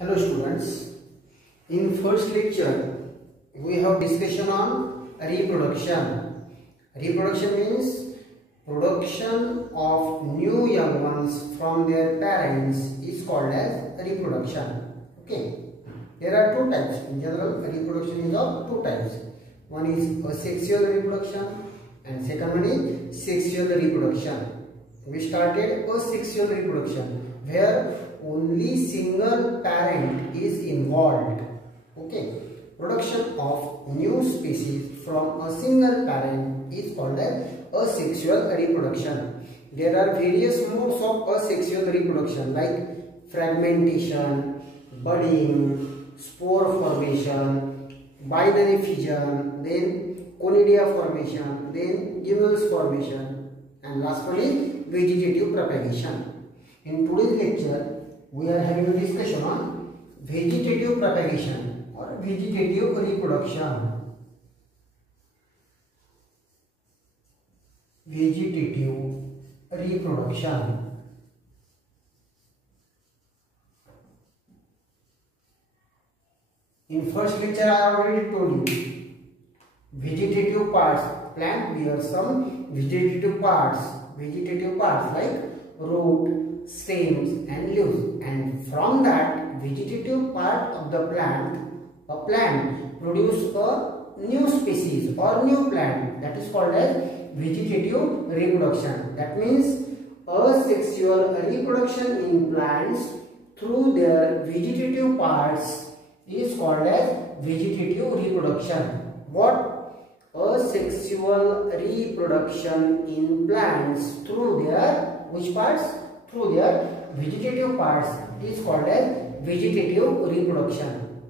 Hello students, in first lecture we have discussion on reproduction. Reproduction means production of new young ones from their parents is called as reproduction. Okay, there are two types. In general, reproduction is of two types. One is asexual reproduction and second one is sexual reproduction. We started asexual reproduction where only single parent is involved. Okay, production of new species from a single parent is called as asexual reproduction. There are various modes of asexual reproduction like fragmentation, budding, spore formation, binary fission, then conidia formation, then gymnous formation, and last one is vegetative propagation. In today's lecture, we are having a discussion on vegetative propagation or vegetative reproduction. Vegetative reproduction. In first lecture, I already told you vegetative parts. Plant bears some vegetative parts. Vegetative parts like root, stems and leaves, and from that vegetative part of the plant, a plant produce a new species or new plant, that is called as vegetative reproduction. That means asexual reproduction in plants through their vegetative parts is called as vegetative reproduction. What? Asexual reproduction in plants through their which parts? Through their vegetative parts is called as vegetative reproduction.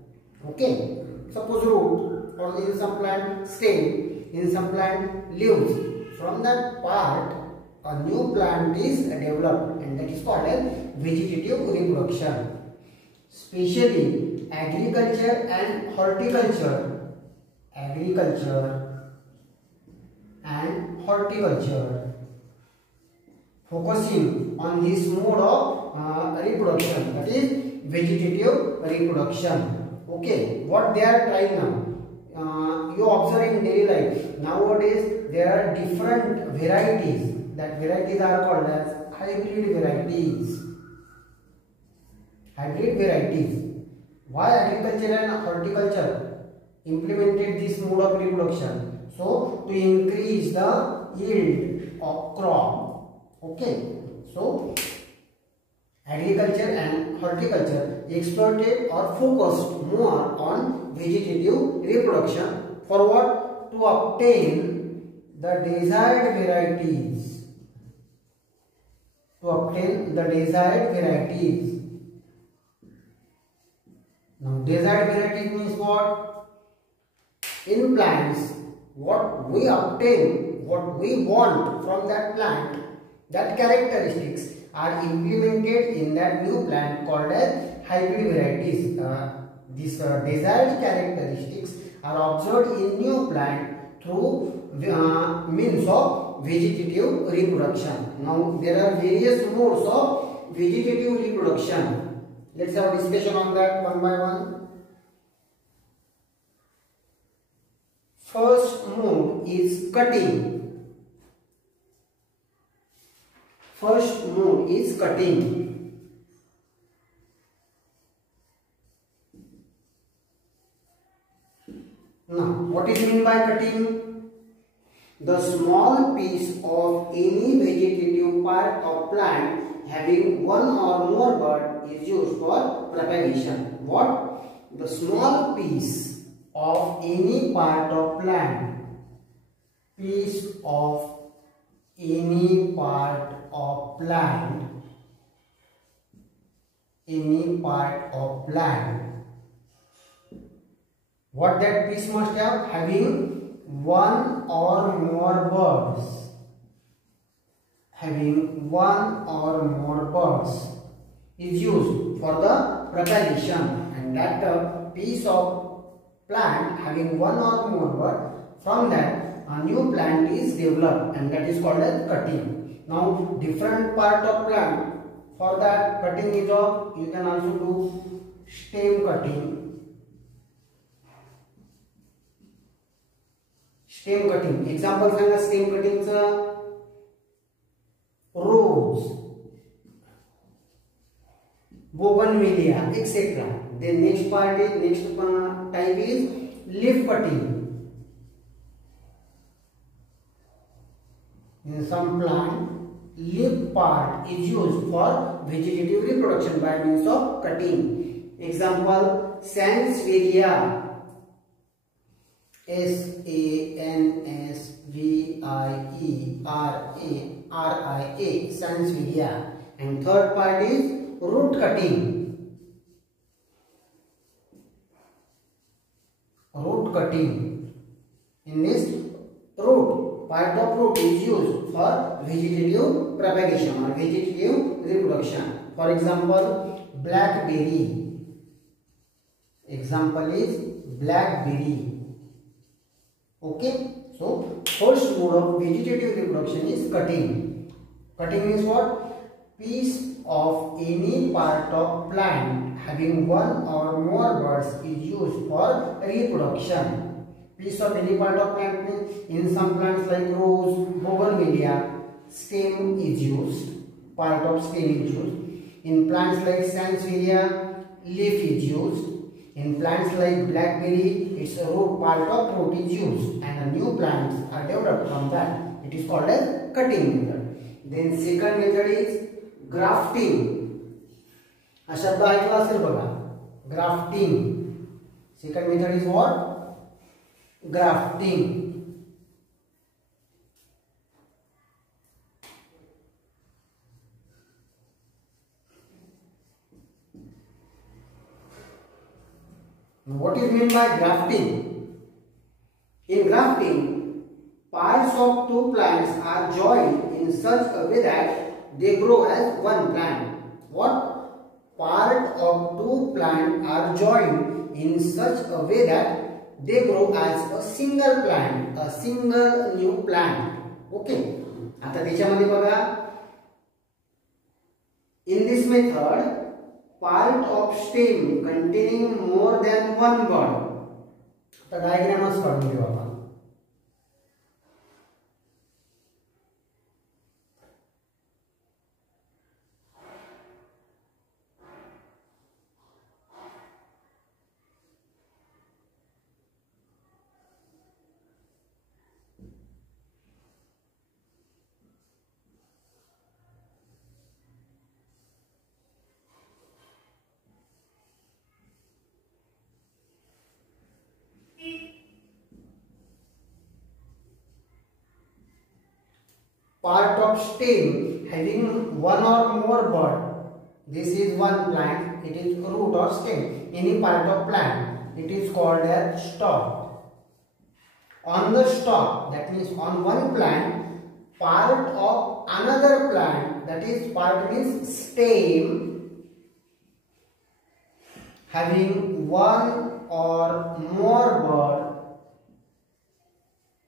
Okay, suppose root, or in some plant stem, in some plant leaves. From that part a new plant is developed, and that is called as vegetative reproduction. Especially agriculture and horticulture. Agriculture and horticulture focusing on this mode of reproduction, that is vegetative reproduction. Okay, what they are trying now, you observe in daily life nowadays there are different varieties. That varieties are called as hybrid varieties. Hybrid varieties. Why agriculture and horticulture implemented this mode of reproduction? So to increase the yield of crop. Okay, so agriculture and horticulture exploited or focused more on vegetative reproduction for what? To obtain the desired varieties. To obtain the desired varieties. Now desired varieties means what? In plants, what we obtain, what we want from that plant, that characteristics are implemented in that new plant called as hybrid varieties. These desired characteristics are observed in new plant through means of vegetative reproduction. Now there are various modes of vegetative reproduction. Let's have a discussion on that one by one. First mode is cutting. First mode is cutting. Now, what is meant by cutting? The small piece of any vegetative part of plant having one or more bud is used for propagation. What? The small piece of any part of plant. Piece of any part of plant. Any part of plant. What that piece must have? Having one or more buds. Having one or more buds is used for the propagation, and that piece of plant having one or more bud, from that a new plant is developed, and that is called as cutting. Now different part of plant For that cutting is of, you can also do stem cutting. Stem cutting. Example Sanga stem cutting चा. Rose, Bougainvillea, etc. The next type is leaf cutting. In some plant, leaf part is used for vegetative reproduction by means of cutting. Example, Sansevieria. Sansevieria, Sansevieria. And third part is root cutting. Root cutting. In this, part of root is used for vegetative propagation or vegetative reproduction. For example, blackberry. Example is blackberry. Okay, so first mode of vegetative reproduction is cutting. Cutting means what? Piece of any part of plant having one or more buds is used for reproduction. Piece of any part of plant means in some plants like rose, bougainvillea, stem is used. Part of stem is used. In plants like Sansevieria, leaf is used. In plants like blackberry, its root, part of root is used, and new plants are developed from that. It is called as cutting method. Then second method is grafting. हा शब्द ऐकला असेल बघा, grafting. Second method is what? Grafting. What is meant by grafting? In grafting, parts of two plants are joined in such a way that they grow as one plant. What? Part of two plants are joined in such a way that they grow as a single plant, a single new plant. Okay. आता त्याच्यामध्ये बघा, in this method, part of stem containing more than one bud. The diagram is काढून घेऊ आपण. Part of stem having one or more bud. This is one plant. It is root or stem. Any part of plant. It is called as stalk. On the stalk, that means on one plant, part of another plant. That is part means stem having one or more bud.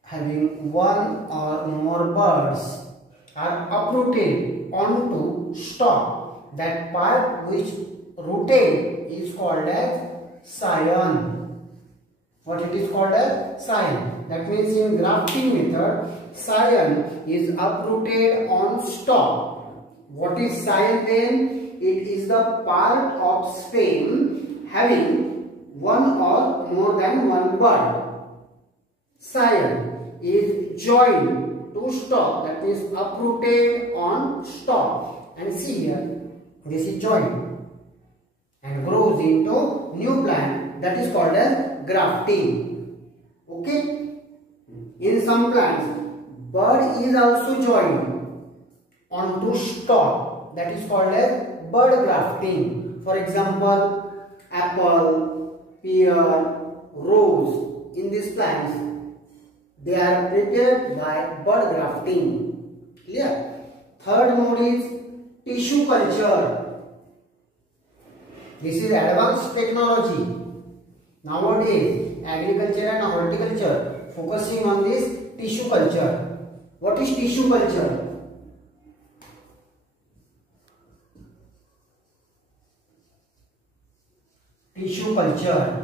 Having one or more buds are uprooted onto stalk. That part which rooted is called as scion. What it is called as? Scion. That means in grafting method, scion is uprooted on stalk. What is scion then? It is the part of stem having one or more than one bud. Scion is joined to stalk, that means uprooted on stalk, and see here, this is joined and grows into new plant, that is called as grafting. Okay, in some plants bud is also joined onto stalk, that is called as bud grafting. For example, apple, pear, rose, in these plants they are prepared by bud grafting. Clear? Third mode is tissue culture. This is advanced technology. Nowadays, agriculture and horticulture focusing on this tissue culture. What is tissue culture? tissue culture.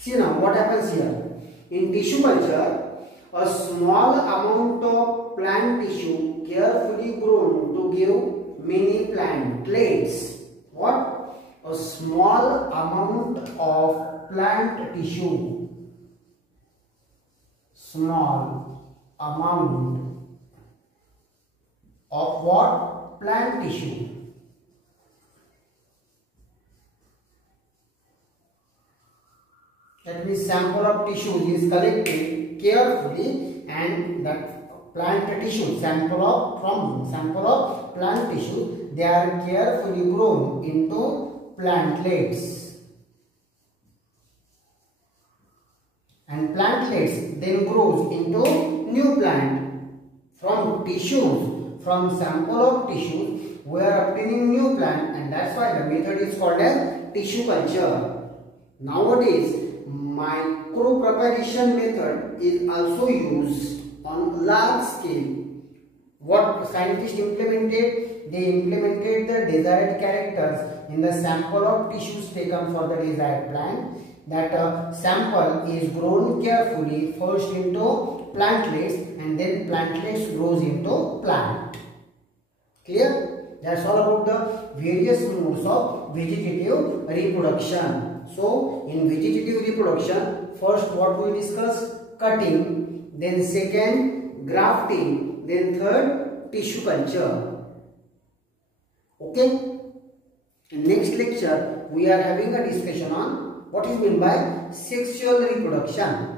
See now what happens here. In tissue culture, a small amount of plant tissue carefully grown to give many plantlets. What? A small amount of plant tissue. Small amount of what? Plant tissue. That means sample of tissue is collected carefully, and that plant tissue, sample of plant tissue, they are carefully grown into plantlets, and plantlets then grows into new plant. From tissues, from sample of tissues, we are obtaining new plant, and that's why the method is called as tissue culture. Nowadays, micro preparation method is also used on large scale. What scientists implemented? They implemented the desired characters in the sample of tissues taken for the desired plant. That sample is grown carefully first into plantlets, and then plantlets grows into plant. Clear? That's all about the various modes of vegetative reproduction. So, in vegetative reproduction, first what we discuss? Cutting, then second grafting, then third tissue culture. Okay? In next lecture, we are having a discussion on what is meant by sexual reproduction.